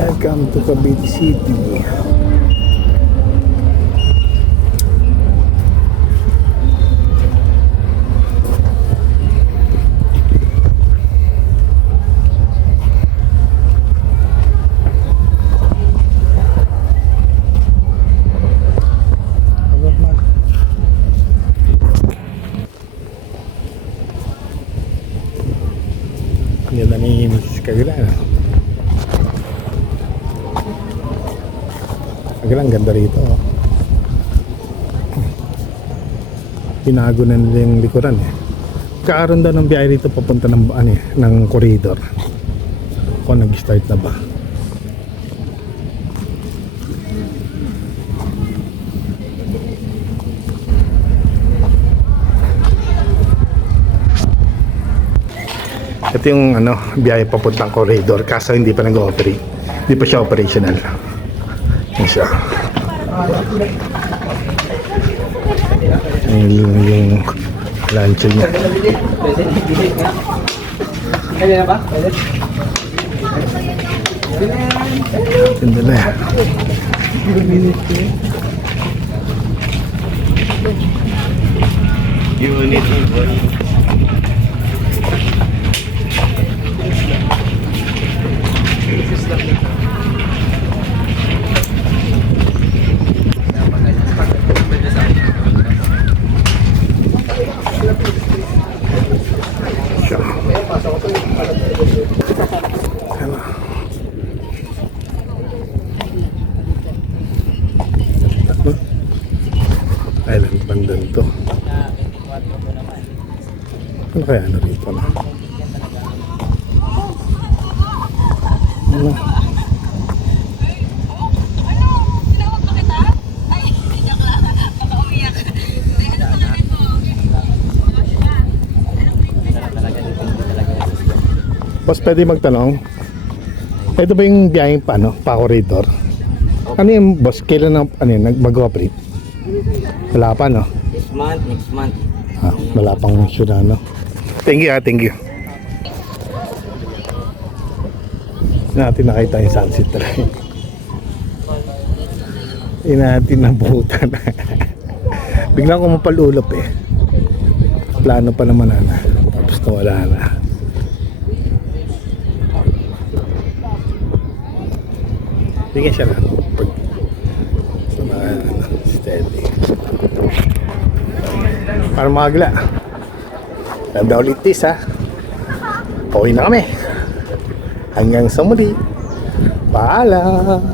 Welcome to Cavite City. Ganda ni Mrs. Kagilan. Kagilan, ganda rito. Pinago na nila yung likuran eh. Kaaroon daw ng biyahe rito papunta ng, ng corridor. Kung nag-start na ba. Ito yung biyahe papuntang corridor, kaso hindi pa nag-ooperate. Hindi pa siya operational. Yan siya. Ayun yung lunch niya. Kaya na ba? Ganda na yan. Unit Island Pandan to. Ano kaya rito na? Ano? Boss, pwede magtanong? Ito ba yung biyaheng pa corridor? Ano yung boss? Kailan mag-operate? Wala pa, no? This month, next month. Wala pang sure na, no? Thank you, thank you. Natin nakita yung sunset talaga. Hindi natin nabutan. Biglang kumapalulop eh. Plano pa naman tapos nawala na. Bigyan siya na steady para magla. Ganda ulit tis ha. Pauwi na kami. Hanggang sa muli. Paalam.